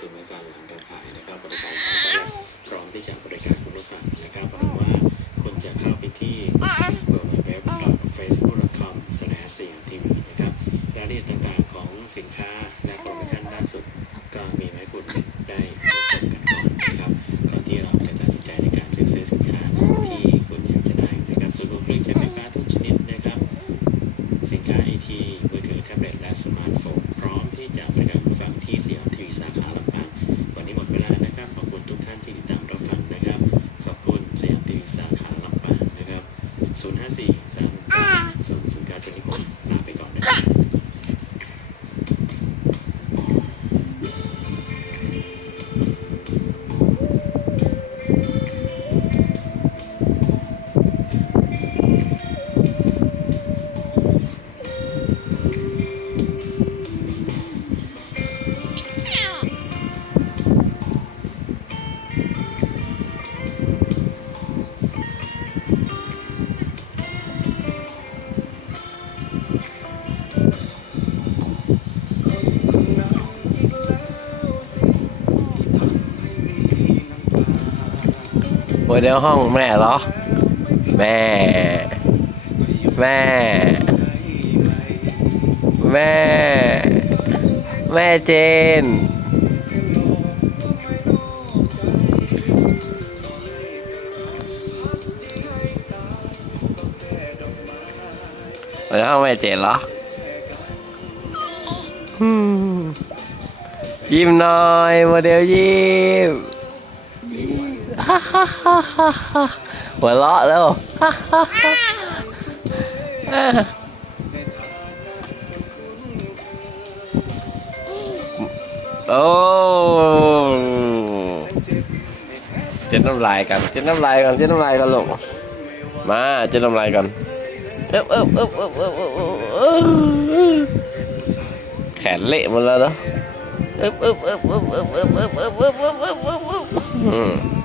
ศูนย์บริการหลังการขายนะครับบริการขายตลาดพร้อมที่จะบริการคุณลูกค้านะครับหรือว่าคุณจะเข้าไปที่ www.facebook.com/cmtv นะครับรายละเอียดต่างๆของสินค้าและโปรโมชั่นล่าสุด ก็มีมาให้คุณได้เลือกชมกันก่อนนะครับก่อนที่เราจะตัดสินใจในการเลือกซื้อสินค้าที่คุณอยากจะได้นะครับส่วนรวมเครื่องใช้ไฟฟ้าทุกชนิดนะครับ สินค้าไอทีมือถือแท็บเล็ตและสมาร์ทโฟน ศูนย์ห้าสี่สามศูนย์ศูนย์การจนิพนธ์ โมเดลห้องแม่เหรอ แม่ แม่ แม่ แม่เจน โมเดลห้องแม่เจนเหรออืมยิ้มหน่อยโมเดลยิ้ม หัวเราะแล้วโอ้เจ็ดน้ำลายกันเจ็ดน้ำลายกันเจ็ดน้ำลายกันลูกมาเจ็ดน้ำลายกันเอ๊บเอ๊บเอ๊บเอ๊บเอ๊บเอ๊บเอ๊บแขนเละหมดแล้วเนาะ เอ๊บเอ๊บเอ๊บเอ๊บ